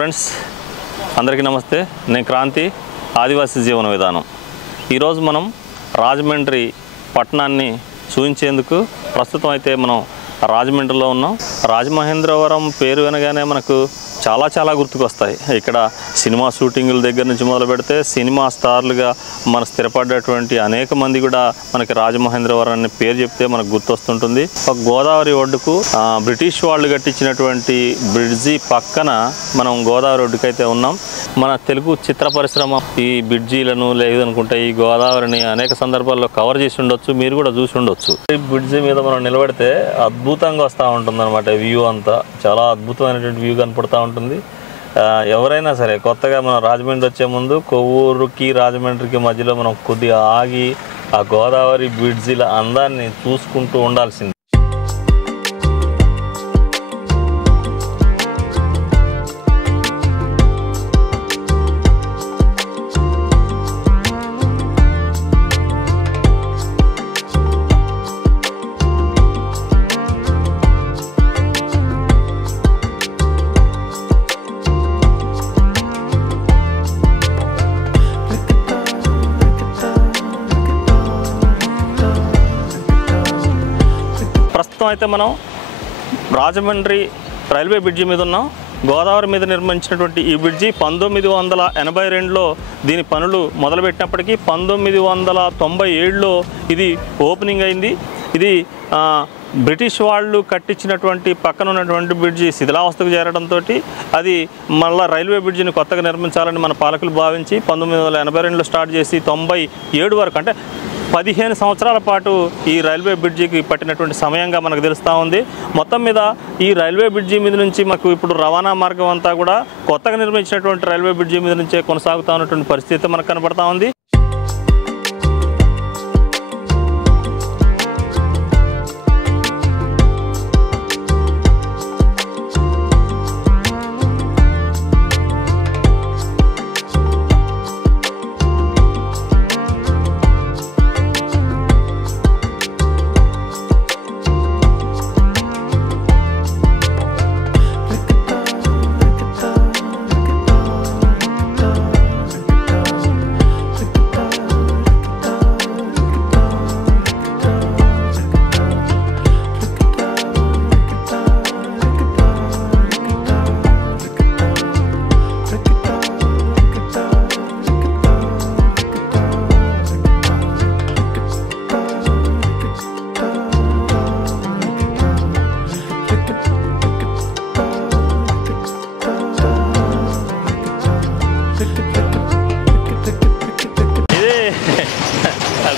Friends, అందరికీ నమస్తే. నేను క్రాంతి, ఆదివాసీ జీవన విధానం. ఈరోజు మనం రాజమండ్రి పట్టణాన్ని చూపించేందుకు ప్రస్తుతం అయితే మనం రాజమండ్రిలో ఉన్నాం. రాజమహేంద్రవరం పేరు వినగానే మనకు చాలా గుర్తుకొస్తాయి. ఇక్కడ సినిమా షూటింగుల దగ్గర నుంచి మొదలు పెడితే సినిమా స్టార్లుగా మన స్థిరపడ్డటువంటి అనేక మంది కూడా మనకి రాజమహేంద్రవరం అనే పేరు చెప్తే మనకు గుర్తొస్తుంటుంది. ఒక గోదావరి ఒడ్డుకు బ్రిటిష్ వాళ్ళు కట్టించినటువంటి బ్రిడ్జి పక్కన మనం గోదావరి ఒడ్డుకు అయితే ఉన్నాం. మన తెలుగు చిత్ర పరిశ్రమ ఈ బ్రిడ్జీలను లేదనుకుంటే ఈ గోదావరిని అనేక సందర్భాల్లో కవర్ చేసి ఉండొచ్చు, మీరు కూడా చూసి ఉండొచ్చు. ఈ బ్రిడ్జి మీద మనం నిలబడితే అద్భుతంగా వస్తూ ఉంటుంది అనమాట. వ్యూ అంతా చాలా అద్భుతమైనటువంటి వ్యూ కనపడుతూ ఉంటుంది. ఎవరైనా సరే కొత్తగా మనం రాజమండ్రి వచ్చే ముందు కొవ్వూరుకి రాజమండ్రికి మధ్యలో మనం కొద్దిగా ఆగి ఆ గోదావరి బ్రిడ్జిల అందాన్ని చూసుకుంటూ ఉండాల్సింది. ప్రస్తుతం అయితే మనం రాజమండ్రి రైల్వే బ్రిడ్జి మీద ఉన్నాం. గోదావరి మీద నిర్మించినటువంటి ఈ బ్రిడ్జి 1982లో దీని పనులు మొదలుపెట్టినప్పటికీ 1997లో ఇది ఓపెనింగ్ అయింది. ఇది బ్రిటిష్ వాళ్ళు కట్టించినటువంటి పక్కన ఉన్నటువంటి బ్రిడ్జి శిథిలావస్థకు చేరడంతో అది మళ్ళీ రైల్వే బ్రిడ్జిని కొత్తగా నిర్మించాలని మన పాలకులు భావించి 1982లో స్టార్ట్ చేసి 97 వరకు, అంటే 15 సంవత్సరాల పాటు ఈ రైల్వే బ్రిడ్జికి పట్టినటువంటి సమయంగా మనకు తెలుస్తూ ఉంది. మొత్తం మీద ఈ రైల్వే బ్రిడ్జి మీద నుంచి మాకు ఇప్పుడు రవాణా మార్గం అంతా కూడా కొత్తగా నిర్మించినటువంటి రైల్వే బ్రిడ్జి మీద నుంచే కొనసాగుతూ ఉన్నటువంటి పరిస్థితి మనకు కనబడతా ఉంది.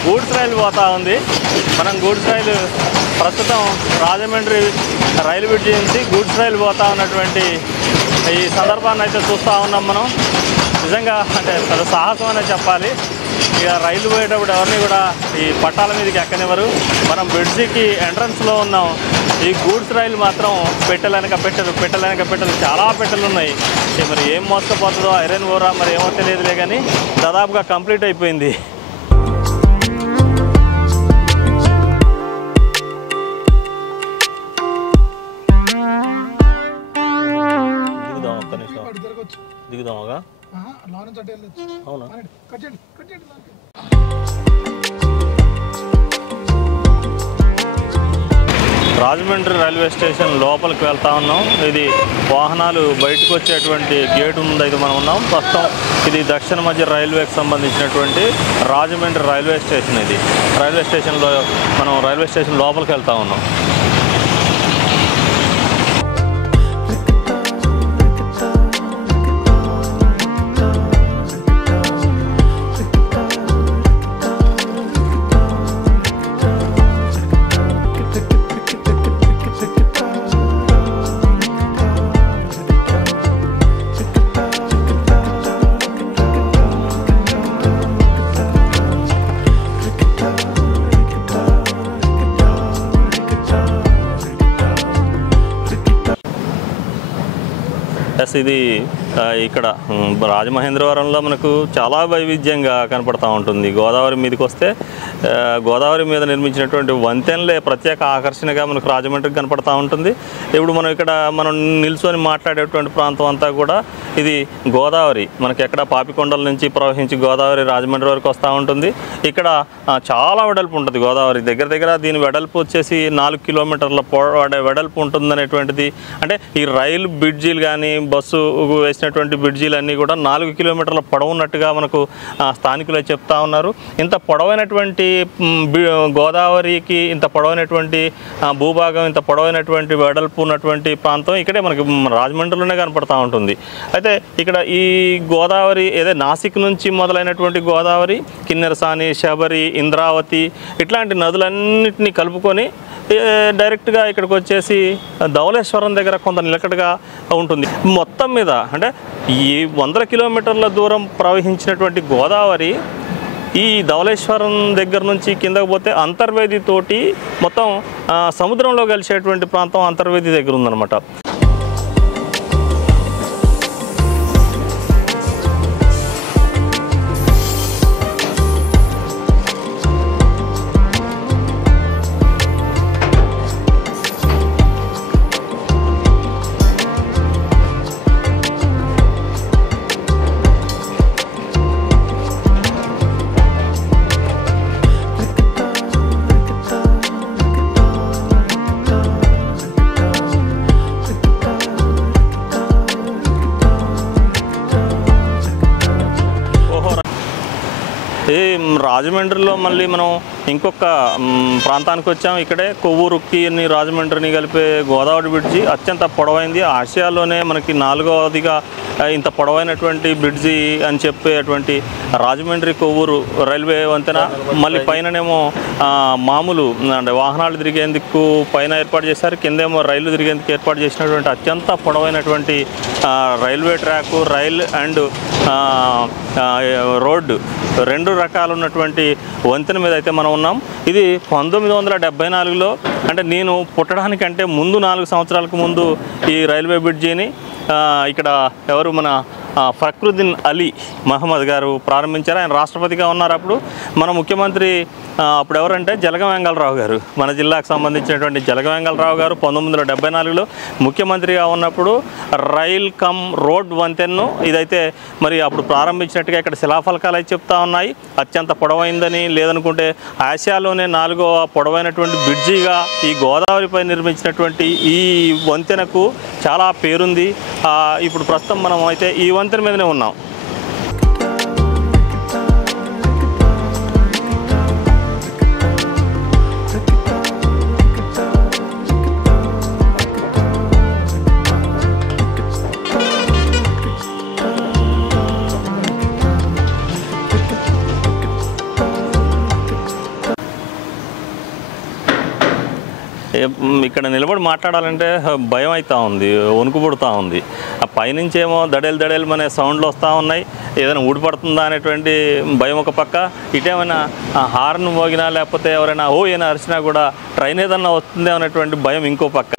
గూడ్స్ రైలు పోతూ ఉంది. మనం గూడ్స్ రైలు ప్రస్తుతం రాజమండ్రి రైలు బ్రిడ్జి నుంచి గూడ్స్ రైలు పోతూ ఉన్నటువంటి ఈ సందర్భాన్ని అయితే చూస్తూ ఉన్నాం. మనం నిజంగా అంటే పెద్ద సాహసం అనే చెప్పాలి. ఇక రైలు పోయేటప్పుడు ఎవరిని కూడా ఈ పట్టాల మీదకి ఎక్కనివ్వరు. మనం బ్రిడ్జికి ఎంట్రన్స్లో ఉన్నాం. ఈ గూడ్స్ రైలు మాత్రం పెట్టెలనక పెట్టెలు చాలా పెట్టెలు ఉన్నాయి. మరి ఏం మోసుకుపోతుందో ఐరన్ ఓరా మరి ఏమో తెలియదులే, కానీ దాదాపుగా కంప్లీట్ అయిపోయింది. దిగుదామగా అవునా? రాజమండ్రి రైల్వే స్టేషన్ లోపలికి వెళ్తా ఉన్నాం. ఇది వాహనాలు బయటకు వచ్చేటువంటి గేటు ముందు అయితే మనం ఉన్నాం. ప్రస్తుతం ఇది దక్షిణ మధ్య రైల్వేకి సంబంధించినటువంటి రాజమండ్రి రైల్వే స్టేషన్. ఇది రైల్వే స్టేషన్లో మనం రైల్వే స్టేషన్ లోపలికి వెళ్తా ఉన్నాం. ప్లస్ ఇది ఇక్కడ రాజమహేంద్రవరంలో మనకు చాలా వైవిధ్యంగా కనపడతా ఉంటుంది. గోదావరి మీదకి వస్తే గోదావరి మీద నిర్మించినటువంటి వంతెనలే ప్రత్యేక ఆకర్షణగా మనకు రాజమండ్రికి కనపడతా ఉంటుంది. ఇప్పుడు మనం ఇక్కడ నిల్చొని మాట్లాడేటువంటి ప్రాంతం అంతా కూడా ఇది గోదావరి మనకి ఎక్కడ పాపికొండల నుంచి ప్రవహించి గోదావరి రాజమండ్రి వరకు వస్తూ ఉంటుంది. ఇక్కడ చాలా వెడల్పు ఉంటుంది గోదావరి. దగ్గర దగ్గర దీని వెడల్పు వచ్చేసి 4 కిలోమీటర్ల వెడల్పు ఉంటుందనేటువంటిది. అంటే ఈ రైలు బ్రిడ్జీలు కానీ బస్సు వేసినటువంటి బ్రిడ్జీలు అన్నీ కూడా 4 కిలోమీటర్ల పొడవున్నట్టుగా మనకు స్థానికులే చెప్తా ఉన్నారు. ఇంత పొడవైనటువంటి గోదావరికి ఇంత పొడవైనటువంటి భూభాగం, ఇంత పొడవైనటువంటి వెడల్పు ఉన్నటువంటి ప్రాంతం ఇక్కడే మనకి రాజమండ్రిలోనే కనపడతా ఉంటుంది. అయితే ఇక్కడ ఈ గోదావరి ఏదో నాసిక్ నుంచి మొదలైనటువంటి గోదావరి కిన్నెరసాని, శబరి, ఇంద్రావతి ఇట్లాంటి నదులన్నింటినీ కలుపుకొని డైరెక్ట్గా ఇక్కడికి వచ్చేసి ధవళేశ్వరం దగ్గర కొంత నిలకడగా ఉంటుంది. మొత్తం మీద అంటే ఈ 100 కిలోమీటర్ల దూరం ప్రవహించినటువంటి గోదావరి ఈ ధవళేశ్వరం దగ్గర నుంచి కిందకు పోతే అంతర్వేది తోటి మొత్తం సముద్రంలో కలిసేటువంటి ప్రాంతం అంతర్వేది దగ్గర ఉందన్నమాట. రాజమండ్రిలో మళ్ళీ మనం ఇంకొక ప్రాంతానికి వచ్చాము. ఇక్కడే కొవ్వూరుకి రాజమండ్రిని కలిపే గోదావరి బ్రిడ్జి అత్యంత పొడవైంది. ఆసియాలోనే మనకి 4వదిగా ఇంత పొడవైనటువంటి బ్రిడ్జి అని చెప్పేటువంటి రాజమండ్రి కొవ్వూరు రైల్వే వంతెన. మళ్ళీ పైననేమో మామూలు అంటే వాహనాలు తిరిగేందుకు పైన ఏర్పాటు చేశారు, కిందేమో రైళ్లు తిరిగేందుకు ఏర్పాటు చేసినటువంటి అత్యంత పొడవైనటువంటి railway track, rail and road 2 రకాలు ఉన్నటువంటి వంతెన మీద అయితే మనం ఉన్నాం. ఇది 1974లో అంటే నేను పుట్టడానికంటే ముందు 4 సంవత్సరాలకు ముందు ఈ రైల్వే బ్రిడ్జిని ఇక్కడ ఎవరు మన ఫక్రుద్దీన్ అలీ మహమ్మద్ గారు ప్రారంభించారు. ఆయన రాష్ట్రపతిగా ఉన్నారు అప్పుడు. మన ముఖ్యమంత్రి అప్పుడు ఎవరంటే జలగం వెంగళరావు గారు, మన జిల్లాకు సంబంధించినటువంటి జలగం వెంగళరావు గారు 1974లో ముఖ్యమంత్రిగా ఉన్నప్పుడు రైల్ కమ్ రోడ్ వంతెన్ను ఇదైతే మరి అప్పుడు ప్రారంభించినట్టుగా ఇక్కడ శిలాఫలకాలు అయితే చెప్తా ఉన్నాయి. అత్యంత పొడవైందని, లేదనుకుంటే ఆసియాలోనే 4వ పొడవైనటువంటి బ్రిడ్జిగా ఈ గోదావరిపై నిర్మించినటువంటి ఈ వంతెనకు చాలా పేరుంది. ఇప్పుడు ప్రస్తుతం మనం అయితే ఈ వంతెన మీదనే ఉన్నాం. ఇక్కడ నిలబడి మాట్లాడాలంటే భయం అవుతూ ఉంది, వణుకు పుడుతూ ఉంది. ఆ పైనుంచేమో దడేలు అనే సౌండ్లు వస్తూ ఉన్నాయి. ఏదైనా ఊడిపడుతుందా అనేటువంటి భయం ఒక పక్క, ఇటేమైనా హార్న్ మోగినా లేకపోతే ఎవరైనా ఏమైనా అరిచినా కూడా ట్రైన్ ఏదన్నా వస్తుందే అనేటువంటి భయం ఇంకో పక్క.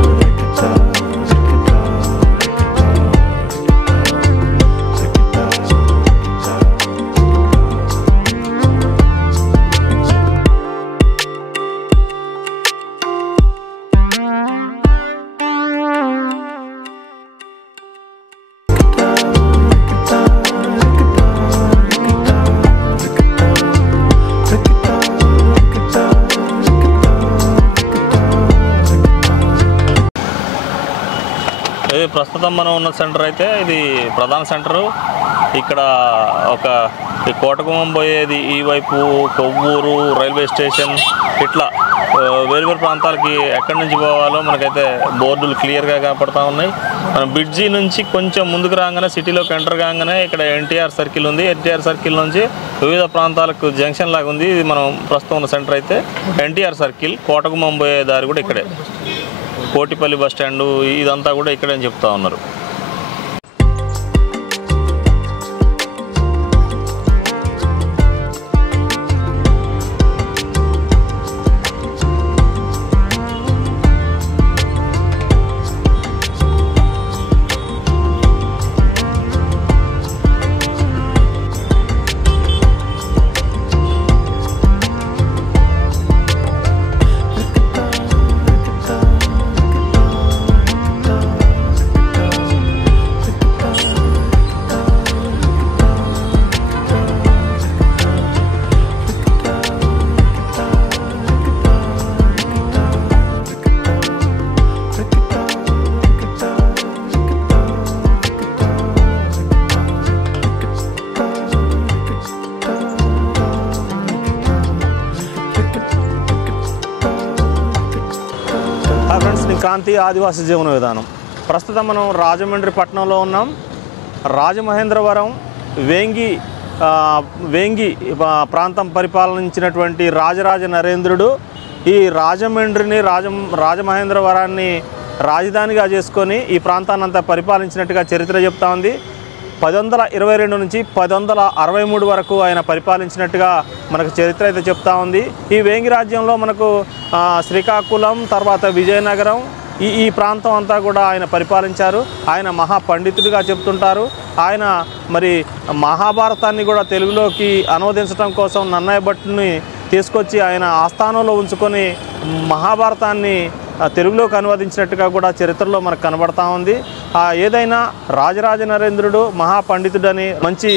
ప్రస్తుతం మనం ఉన్న సెంటర్ అయితే ఇది ప్రధాన సెంటరు. ఇక్కడ ఒక కోటగుమ్మం పోయేది ఈ వైపు, కొవ్వూరు రైల్వే స్టేషన్, ఇట్లా వేరు ప్రాంతాలకి ఎక్కడి నుంచి పోవాలో మనకైతే బోర్డులు క్లియర్గా కనపడతా ఉన్నాయి. మనం బ్రిడ్జి నుంచి కొంచెం ముందుకు రాగానే సిటీలోకి ఎంటర్ కాగానే ఇక్కడ ఎన్టీఆర్ సర్కిల్ ఉంది. ఎన్టీఆర్ సర్కిల్ నుంచి వివిధ ప్రాంతాలకు జంక్షన్ లాగా ఉంది. ఇది మనం ప్రస్తుతం ఉన్న సెంటర్ అయితే ఎన్టీఆర్ సర్కిల్. కోటగుమ్మం పోయే దారి కూడా ఇక్కడే, కోటిపల్లి బస్ స్టాండు ఇదంతా కూడా ఇక్కడే అని చెప్తా ఉన్నారు. క్రాంతి ఆదివాసీ జీవన విధానం. ప్రస్తుతం మనం రాజమండ్రి పట్టణంలో ఉన్నాం. రాజమహేంద్రవరం వేంగి ప్రాంతం పరిపాలించినటువంటి రాజరాజ నరేంద్రుడు ఈ రాజమండ్రిని రాజమహేంద్రవరాన్ని రాజధానిగా చేసుకొని ఈ ప్రాంతాన్నంతా పరిపాలించినట్టుగా చరిత్ర చెప్తా ఉంది. 1022 నుంచి 1063 వరకు ఆయన పరిపాలించినట్టుగా మనకు చరిత్ర అయితే చెప్తా ఉంది. ఈ వేంగి రాజ్యంలో మనకు శ్రీకాకుళం, తర్వాత విజయనగరం ఈ ప్రాంతం అంతా కూడా ఆయన పరిపాలించారు. ఆయన మహాపండితుడిగా చెప్తుంటారు. ఆయన మరి మహాభారతాన్ని కూడా తెలుగులోకి అనువదించడం కోసం నన్నయ్య భట్టుని తీసుకొచ్చి ఆయన ఆస్థానంలో ఉంచుకొని మహాభారతాన్ని తెలుగులోకి అనువదించినట్టుగా కూడా చరిత్రలో మనకు కనబడతా ఉంది. ఏదైనా రాజరాజ నరేంద్రుడు మహాపండితుడని, మంచి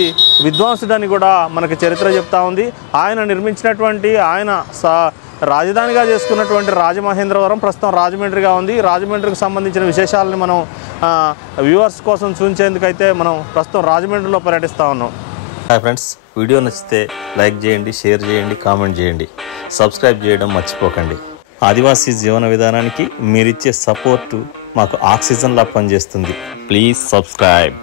విద్వాంసుడని కూడా మనకు చరిత్ర చెప్తా ఉంది. ఆయన నిర్మించినటువంటి, ఆయన రాజధానిగా చేసుకున్నటువంటి రాజమహేంద్రవరం ప్రస్తుతం రాజమండ్రిగా ఉంది. రాజమండ్రికి సంబంధించిన విశేషాలను మనం వ్యూవర్స్ కోసం చూపించేందుకైతే మనం ప్రస్తుతం రాజమండ్రిలో పర్యటిస్తూ ఉన్నాం. హాయ్ ఫ్రెండ్స్, వీడియో నచ్చితే లైక్ చేయండి, షేర్ చేయండి, కామెంట్ చేయండి, సబ్స్క్రైబ్ చేయడం మర్చిపోకండి. ఆదివాసీ జీవన విధానానికి మీరిచ్చే సపోర్టు మాకు ఆక్సిజన్లా పనిచేస్తుంది. Please subscribe.